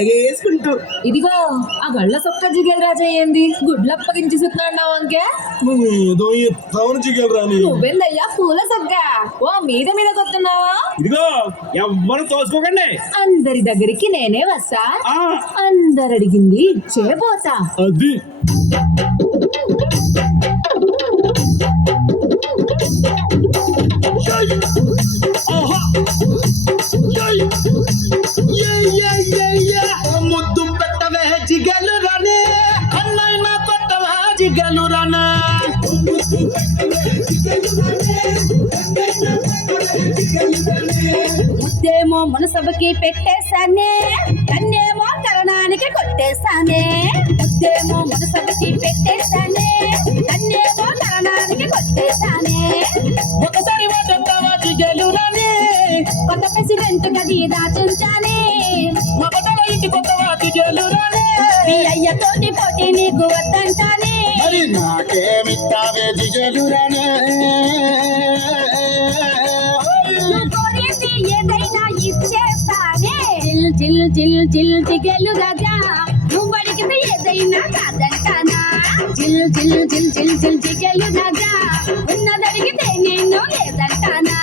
ఎగేసుకుంటూ ఇదిగో ఆ గళ్ళ సొక్క జిగేల్ రాజా ఏంది గుడ్లప్పగించి సుతున్నాడు అంకే ఏదో ఎత్తామని జిగేలు రాని నువ్వెందయ్యా పూల సొక్క ఓ మీద మీద కొత్తున్నావా ఇదిగో ఎవ్వరు తోసుకోకండి. అందరి దగ్గరికి నేనే వస్తా ఆ అందరు అడిగింది ఇచ్చే పోతా అది ముద్దు పెట్టవే జిగలు రానే అన్నయ్య కొట్టవా జిగలు రానా ముద్దేమో మనసభకి పెట్టేశానే కన్నేమో కరణానికి కొట్టేశానే ముద్దేమో మనసభకి పెట్టేశానే కన్నేమో కరణానికి కొట్టేశానే ఒకసారి వాటంటావా జిగలు రానే కొత్త ప్రెసిడెంట్ గది దాచుంచానే మగతల ఇంటి కొత్తవా జిగలు రానే మీ అయ్యతోటి పోటీ నీకు వద్దంటానే మరి నాకేమిస్తావే జిగలు రానే నువ్వు కోరేది ఏదైనా ఇచ్చేస్తానే జిల్ జిల్ జిల్ జిల్ జిగలు రాజా నువ్వు అడిగితే ఏదైనా కాదంటానా జిల్ జిల్ జిల్ జిల్ జిల్ జిగలు రాజా ఉన్నదడిగితే నేను లేదంటానా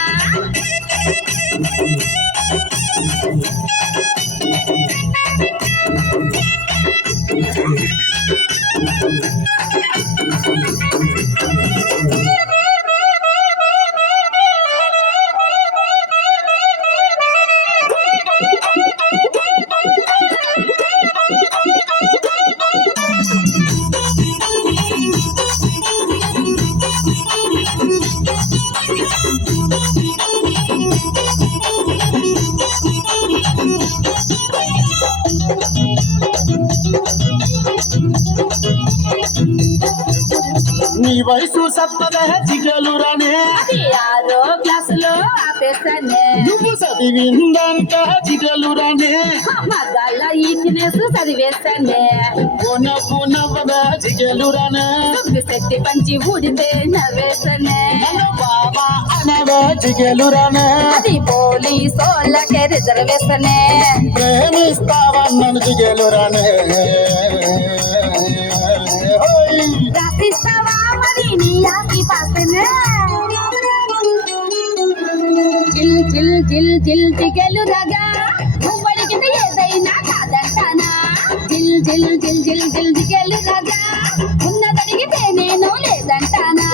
నీ వయసు సత్తవే జిగలు రానే అది 6వ క్లాసులో ఆపేస్తానే నువ్వు చదివిందంట జిగలు రానే మగాళ్ళ ఈక్నెస్ చదివేస్తానే నవ్వవే జిగలు రానే శక్తి పంచి ఊడితే నవ్వేస్తానే బాబా అనవే జిగలు రానే అది పోలీసోళ్ళకే రిజర్వేషనే ప్రేమిస్తావన్నను జిగలు రానే రాసిస్తావా మరి నీ ఆస్తి పాస్తనే జిల్ జిల్ జిల్ జిల్ జిగలు రాగా నువ్వు అడిగితే ఏదైనా కాదంటానా జిల్ జిల్ జిల్ జిల్ జిల్ జిగలు రాగా ఉన్నదడిగితే నేను లేదంటానా